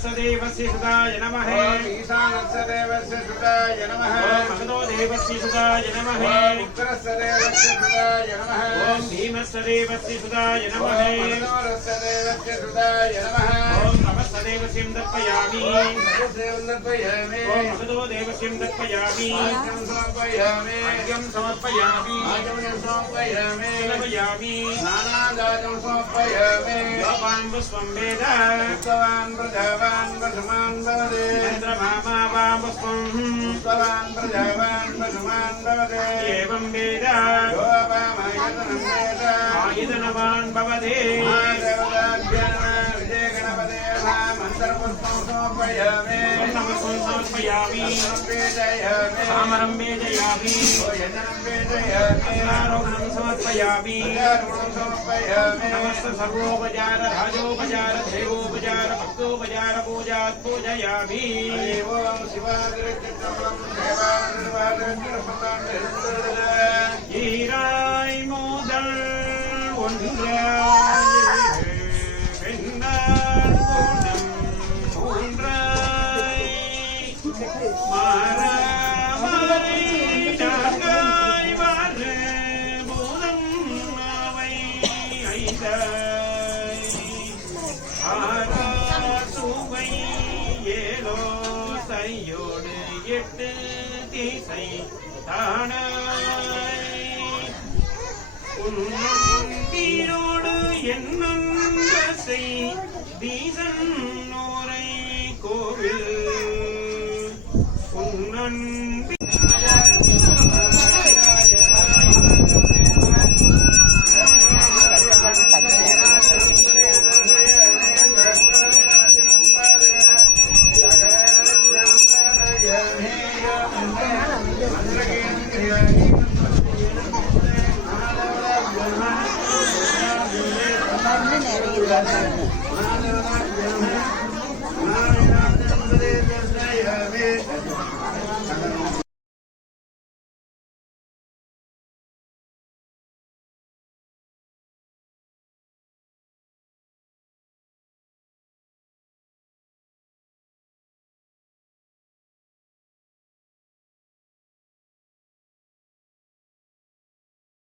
ईशानस्यदेवस्य सुताय नमः ईशानस्यदेवस्य सुताय नमः मगधोदेवस्य सुताय नमः उग्रस्यदेवस्य सुताय नमः भीमस्यदेवस्य सुताय नमः मनोरस्यदेवस्य सुताय नमः तपस्यदेवस्यं दर्पयामि मगधोदेवस्यं दर्पयामि समर्पयामि समर्पयामि नानादाजं समर्पयामि योपान् पुष्पं वेद भगवान् प्रजावान् वसुमान् भवते चन्द्रमामा पुष्पं भगवान् प्रजावान् वसुमान् भवते एवं वेद योपामायतनं वेद आयतनवान् भवते समर्पयामि सामरं वेदयामि आरोहणं समर्पयामि नमस्त सर्वोपचार राजोपचार देवोपचार भक्तोपचार पूजात् पूजयामि ஈராய் முதல் ஒன்றாய் வெண்ணார் குணம் மூன்றாய் மாறாமறை நான்காய் வாரு பூதம் அவை ஐந்தாய் ஆறா சுவை ஏழோ சையோடு எட்டு திசை தானாய் உன்னோடு என்னை தீசன் நோரை கோவில் உன்னி நிறைய